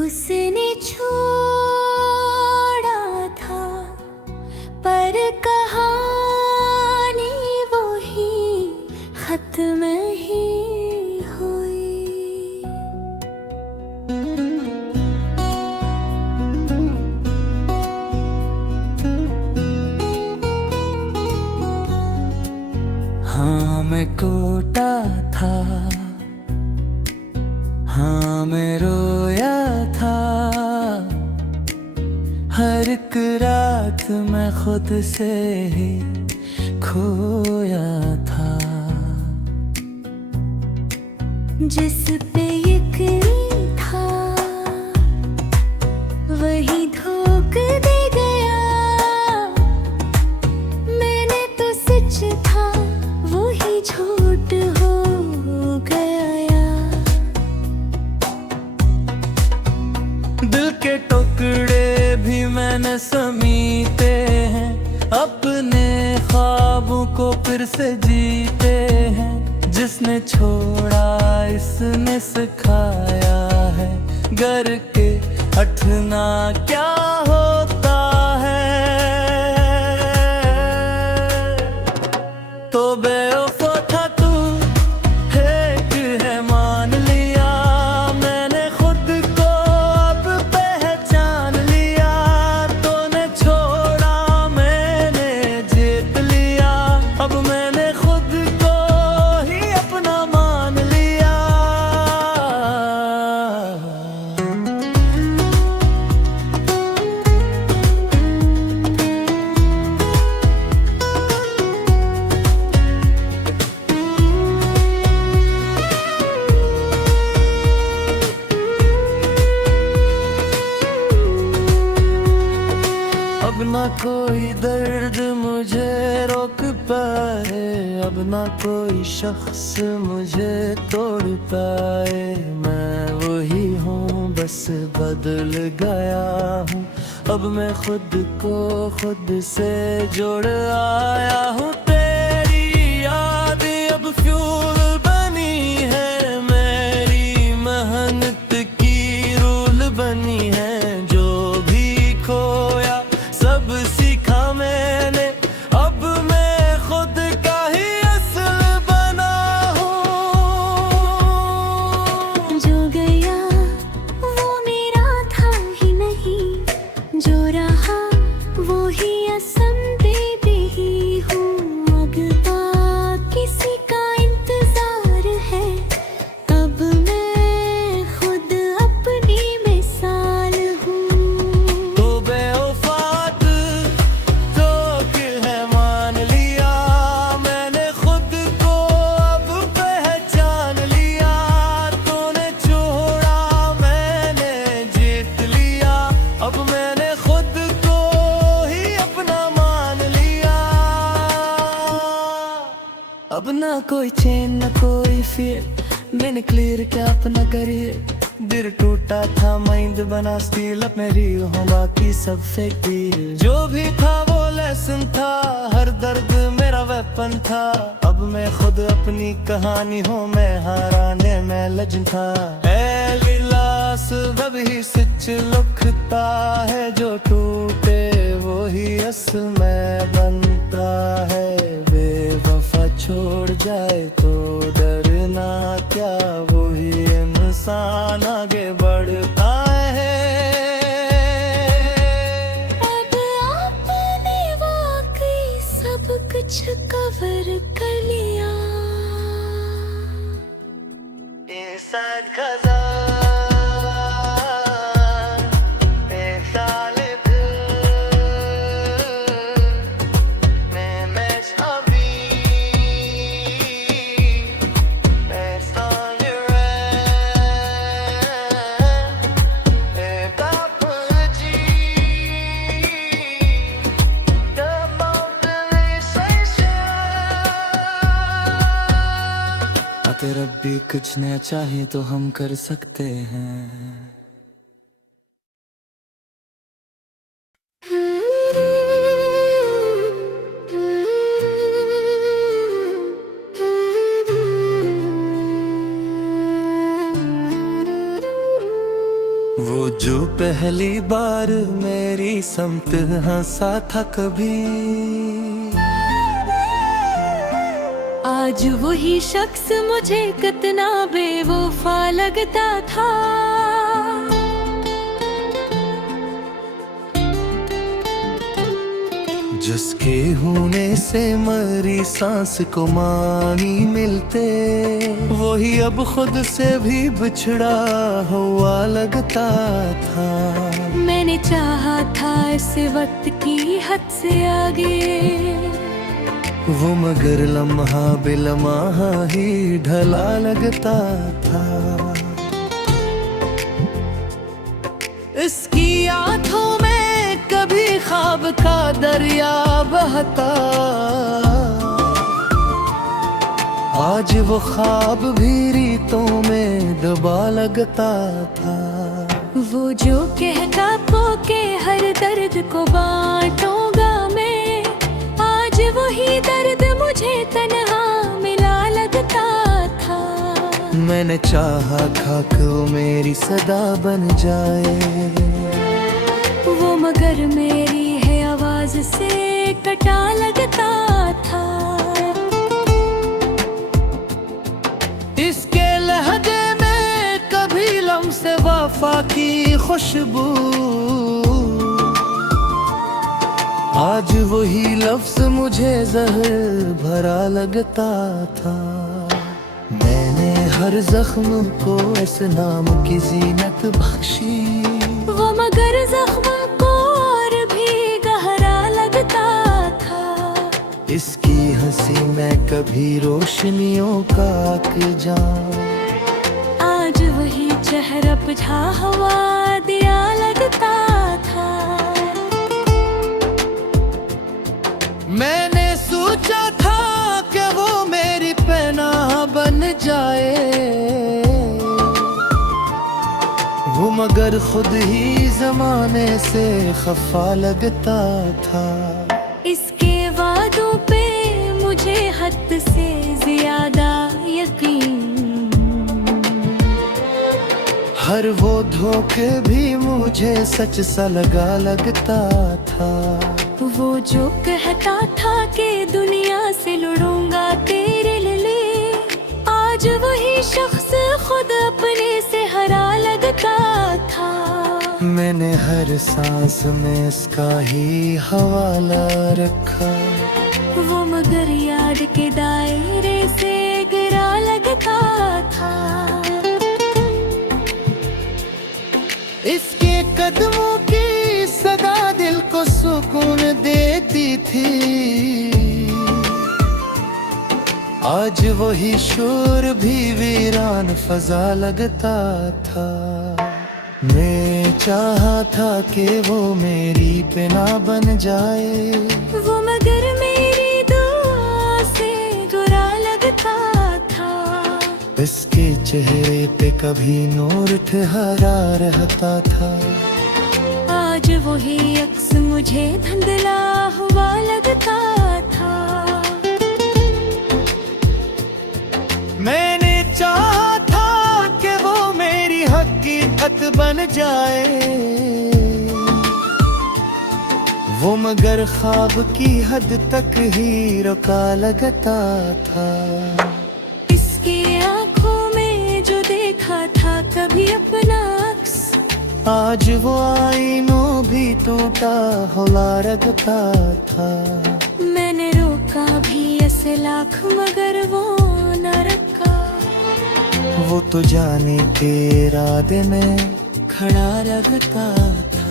उसने छोड़ा था पर कहानी वही खत्म ही हुई। हाँ मैं कोटा था, हाँ मैं रोया था, हर एक रात मैं खुद से ही खोया था। जिस पे यकीन था वही धोखा दे गया। मैंने तो सच था वही झूठ हो गया। दिल के टुकड़े भी मैंने समीटे हैं, अपने ख्वाबों को फिर से जीते हैं। जिसने छोड़ा इसने सिखाया है, घर के हटना क्या होता है। तो बेवफा था तू, एक है मान लिया मैंने खुद को, अब पहचान लिया। तूने छोड़ा मैंने जीत लिया, अब मैंने खुद को ही अपना मान लिया। अब ना कोई दर्द मुझे रोक पाए, अब ना कोई शख्स मुझे तोड़ पाए। मैं वही हूँ बस बदल गया हूँ, अब मैं खुद को खुद से जोड़ आया हूँ। तेरी याद अब फ्यूल बनी है, मेरी मेहनत की रूल बनी है। जो भी खोया सब सीखा मैंने, अब मैं खुद का ही असल बना हूँ। जो गया वो मेरा था ही नहीं, जो रहा वो ही असम बेबी ही हूँ। अगता किसी का इंतजार है, अब मैं खुद अपनी मिसाल हूँ। तो बेवफात धोख है मान लिया मैंने खुद को, अब पहचान लिया। तूने छोड़ा मैंने जीत लिया, अब मैंने खुद को ही अपना मान लिया। अब ना कोई चैन ना कोई फिर, मैंने क्लियर किया अपना करियर। दिल टूटा था माइंड बना स्टील, अब मेरी हूँ बाकी सब फेक डील। जो भी था वो लेसन था, हर दर्द मेरा वेपन था। अब मैं खुद अपनी कहानी हूँ, मैं हाराने में लेजेंड था। गिलास भी सच लुकता है, जो टूटे वो ही असल में बनता है। बेवफा छोड़ जाए तो डरना क्या, वो ही इंसान आगे बढ़ता है। अब आपने वाकई सब कुछ कवर कर लिया। Inside खजान बेसाले दिल में मैं छवि, based on your apology, the motivation। अगर अब भी कुछ नया चाहे तो हम कर सकते हैं। जो पहली बार मेरी समत हंसा था कभी, आज वही शख्स मुझे कितना बेवफा लगता था। जिसके होने से मरी सांस को मानी मिलते, वही अब खुद से भी बिछड़ा हुआ लगता था। मैंने चाहा था इस वक्त की हद से आगे, वो मगर लम्हा बिलम्हा ही ढला लगता था। इसकी आंखों में कभी ख्वाब का दरिया बहता, आज वो ख्वाब भी रीतों में दबा लगता था। वो जो कहता तो के हर दर्द को बांटूंगा मैं, आज वही दर्द मुझे तन्हा मिला लगता था। मैंने चाहा था कि वो मेरी सदा बन जाए, वो मगर मेरी है आवाज से कटा लगता था। इसके लहजे में कभी लम्से वफा की खुशबू, आज वही लफ्ज मुझे जहर भरा लगता था। मैंने हर जख्म को इस नाम की जीनत बख्शी, वो मगर जख्म को और भी गहरा लगता था। इसकी हंसी में कभी रोशनियों का जाऊं, आज वही चेहरा बुझा हुआ दिया लगता था। मैंने सोचा था कि वो मेरी पनाह बन जाए, वो मगर खुद ही जमाने से खफा लगता था। इसके वादों पे मुझे हद से ज्यादा यकीन, हर वो धोखे भी मुझे सच सा लगा लगता था। वो जो कहता था कि दुनिया से लड़ूंगा तेरे लिए, आज वही शख्स खुद अपने से हरा लगता था। मैंने हर सांस में इसका ही हवाला रखा, वो मगर याद के दायरे से गिरा लगता था। इसके कदमों की सदा दिल को सुकून देती थी, आज वही शोर भी वीरान फजा लगता था। मैं चाहा था कि वो मेरी पिना बन जाए, वो मगर मेरी दुआ से बुरा लगता था। इसके चेहरे पे कभी नूर ठहरा रहता था, आज वही अक्स मुझे धुंधला हुआ लगता था। मैंने चाहा था कि वो मेरी हकीकत बन जाए, वो मगर ख्वाब की हद तक ही रुका लगता था। इसकी आंखों में जो देखा था कभी अपना अक्स, आज वो आईनों भी टूटा हुआ लगता था। मैंने रोका भी ऐसे लाख मगर वो न रखा, वो तो जाने के इरादे में खड़ा लगता था।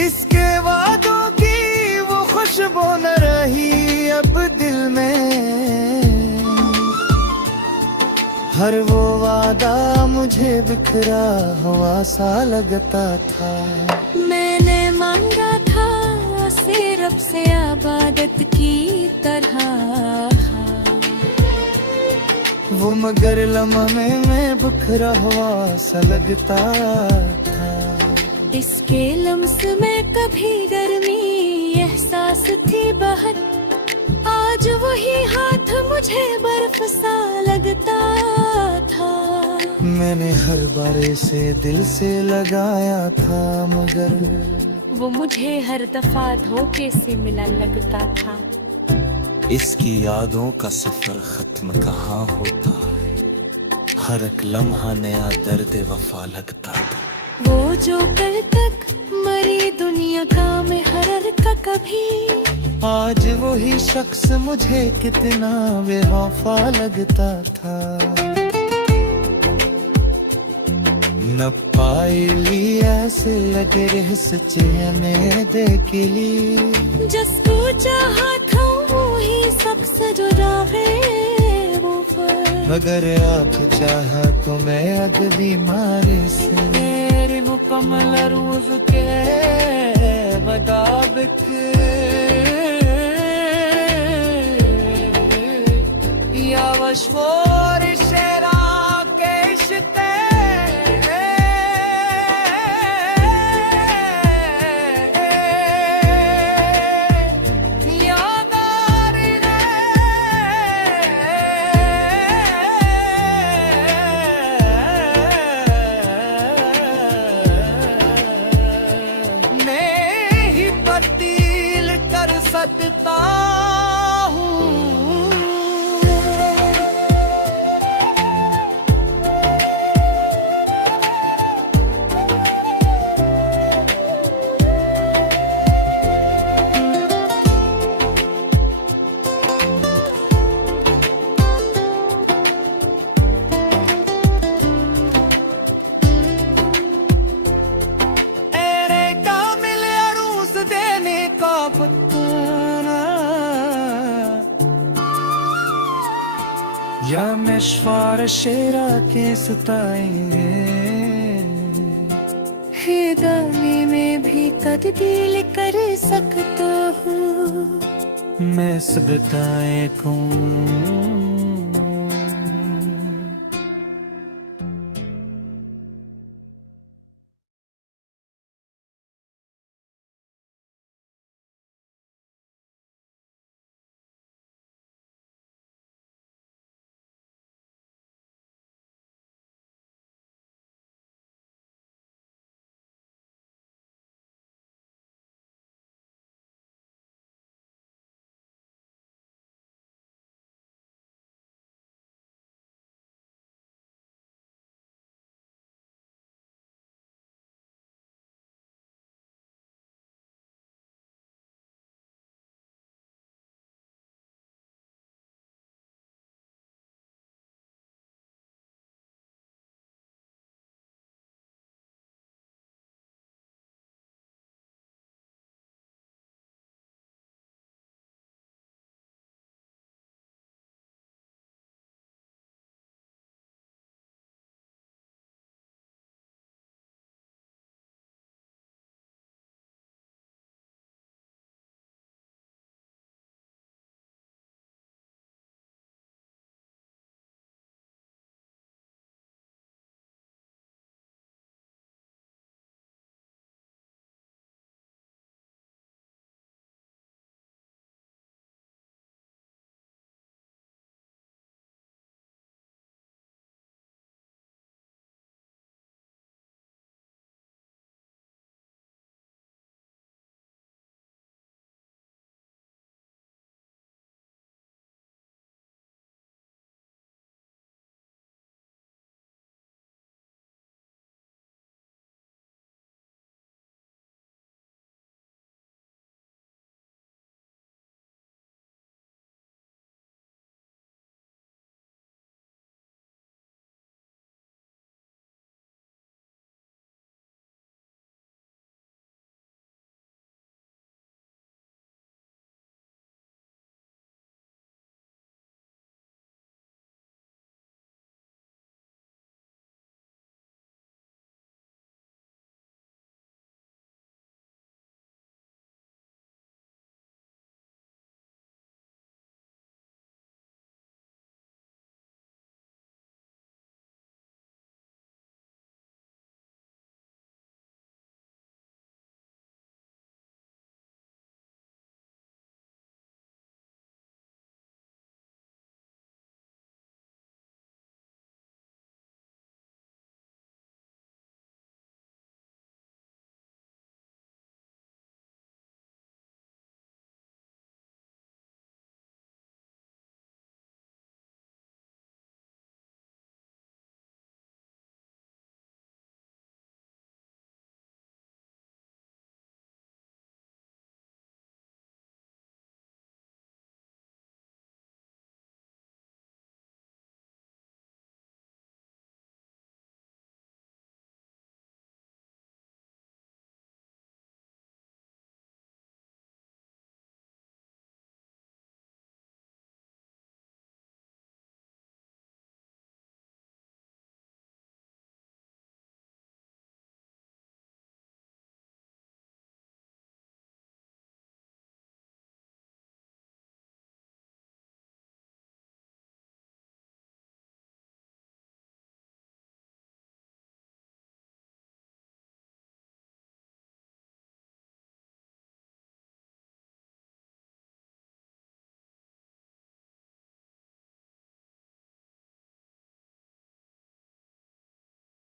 इसके वादों की वो खुशबू न रही अब दिल में, हर वो वादा मुझे बिखरा हुआ सा लगता था। मैंने मांगा था से रब से आबादत की तरह, वो मगर लम्हे में बिखरा हुआ सा लगता था। इसके लम्स में कभी गर्मी एहसास थी बहुत, आज वही हाथ मुझे बर्फ सा लगता था। मैंने हर बारे से दिल से लगाया था, मगर वो मुझे हर दफा धोखे से मिला लगता था। इसकी यादों का सफर खत्म कहाँ होता है, हर एक लम्हा नया दर्द वफा लगता था। वो जो कल तक मरी दुनिया का मैं हर का कभी, आज वही शख्स मुझे कितना बेवफा लगता था। न पायली ऐसे लगे रह सच्चे में देखली, जिसको चाहा था वही सबसे जुदा है वो पर। मगर आप चाहा तो मैं अगली मारे से मेरे मुकम्मल रोज के मुताबिक या वशोर शेरा के इश्ते सकता हूँ। एरे कामिल अरूस देने का या मशवार शेरा के सताएंगे, दानी में भी तब्दील कर सकता हूँ मैं सब बताए कहूँ।